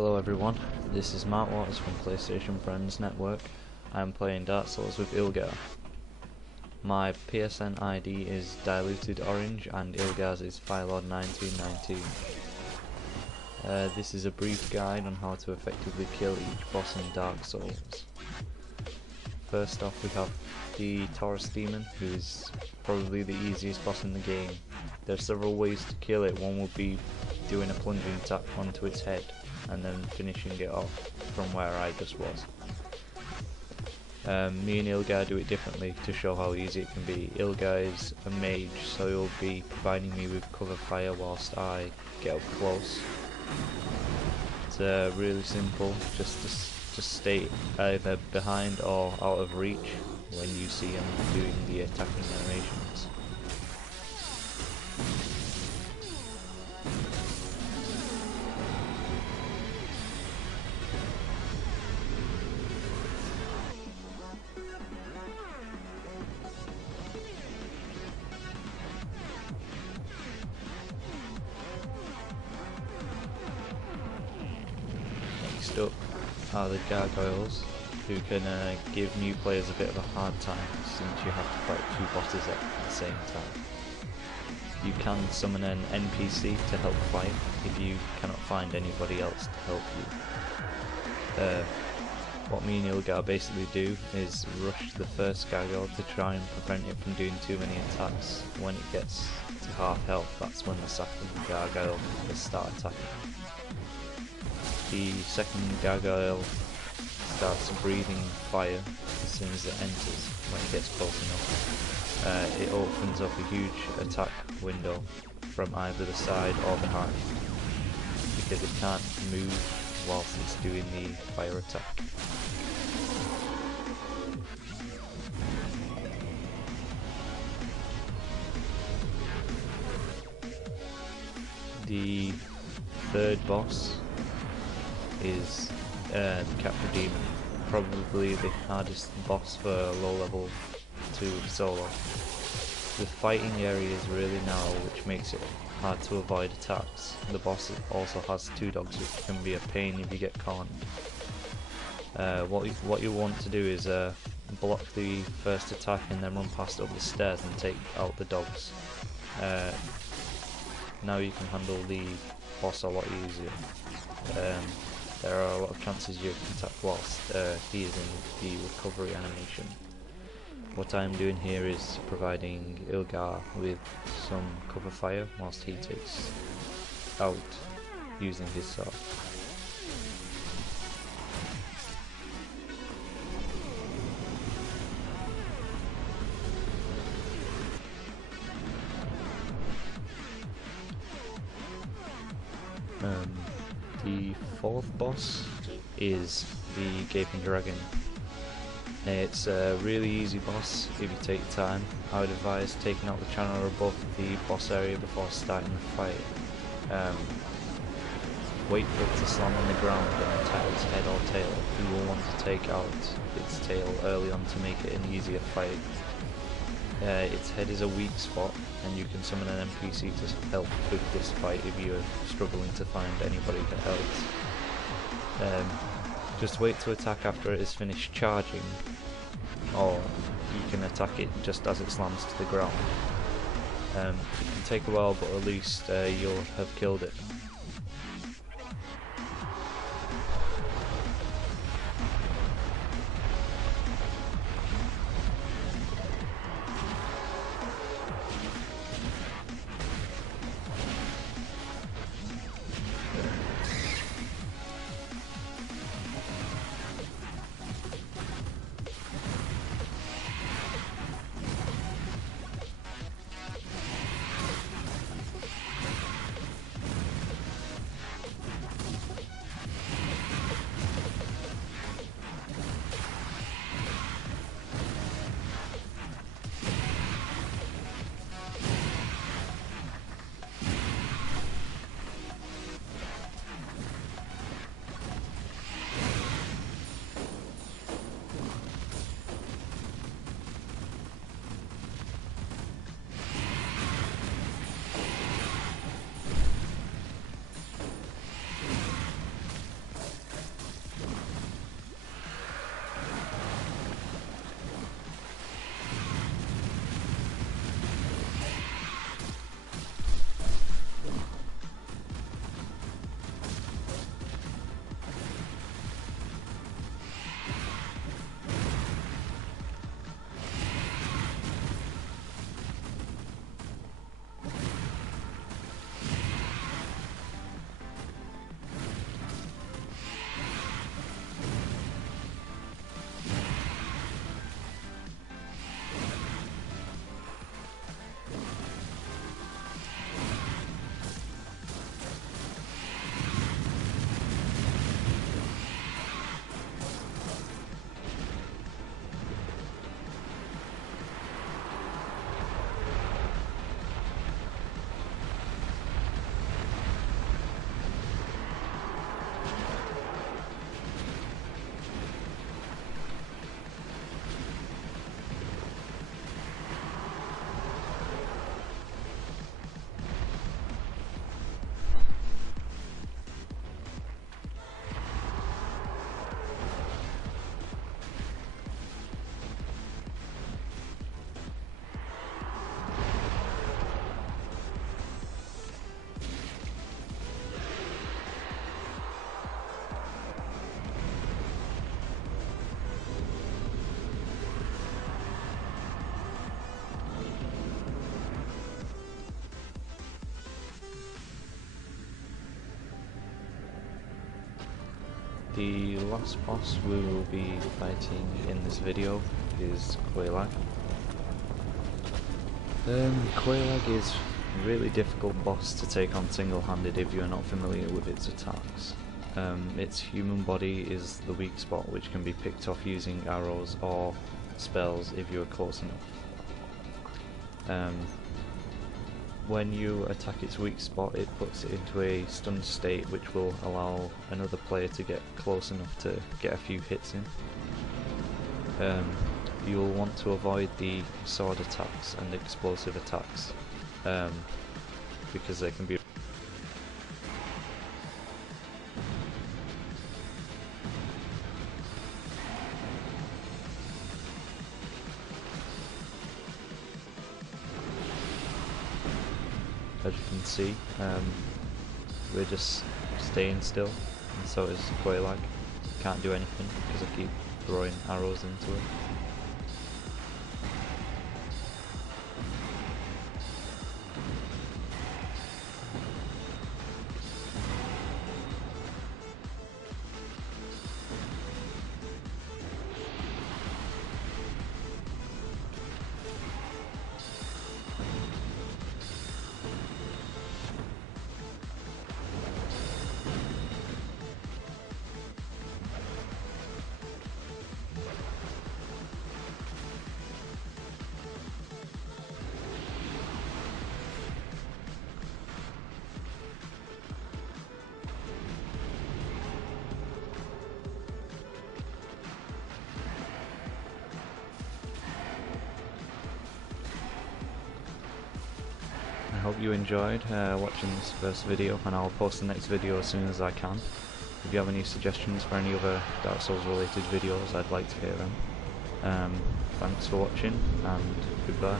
Hello everyone, this is Mark Waters from PlayStation Friends Network. I am playing Dark Souls with Ilgar. My PSN ID is DilutedOrange and Ilgar's is Firelord1919. This is a brief guide on how to effectively kill each boss in Dark Souls. First off we have the Taurus demon, who is probably the easiest boss in the game. There are several ways to kill it. One would be doing a plunging attack onto its head and then finishing it off from where I just was. Me and Ilgar do it differently to show how easy it can be. Ilgar is a mage, so he'll be providing me with cover fire whilst I get up close. It's really simple, just stay either behind or out of reach when you see him doing the attacking animations. Next up are the Gargoyles, who can give new players a bit of a hard time since you have to fight two bosses at the same time. You can summon an NPC to help fight if you cannot find anybody else to help you. What me and Ilgar basically do is rush the first Gargoyle to try and prevent it from doing too many attacks. When it gets to half health, that's when the second Gargoyle will start attacking. The second Gargoyle starts breathing fire as soon as it enters. When it gets close enough, it opens up a huge attack window from either the side or behind, because it can't move whilst it's doing the fire attack. The third boss is the Capra demon, probably the hardest boss for low level 2 solo. The fighting area is really narrow, which makes it hard to avoid attacks. The boss also has two dogs, which can be a pain if you get cornered. What you want to do is block the first attack and then run past up the stairs and take out the dogs. Now you can handle the boss a lot easier. There are a lot of chances you can attack whilst he is in the recovery animation. What I am doing here is providing Ilgar with some cover fire whilst he takes out using his sword. The fourth boss is the Gaping Dragon. It's a really easy boss if you take time. I would advise taking out the channel above the boss area before starting the fight. Wait for it to slam on the ground and attack its head or tail. You will want to take out its tail early on to make it an easier fight. Its head is a weak spot, and you can summon an NPC to help with this fight if you are struggling to find anybody else. Just wait to attack after it is finished charging, or you can attack it just as it slams to the ground. It can take a while, but at least you'll have killed it. The last boss we will be fighting in this video is Quelaag. Quelaag is a really difficult boss to take on single-handed if you are not familiar with its attacks. Its human body is the weak spot, which can be picked off using arrows or spells if you are close enough. When you attack its weak spot, it puts it into a stunned state, which will allow another player to get close enough to get a few hits in. You'll want to avoid the sword attacks and explosive attacks, because they can be as you can see, we're just staying still, and so is Quelaag. Can't do anything because I keep throwing arrows into it. I hope you enjoyed watching this first video, and I'll post the next video as soon as I can. If you have any suggestions for any other Dark Souls related videos, I'd like to hear them. Thanks for watching, and goodbye.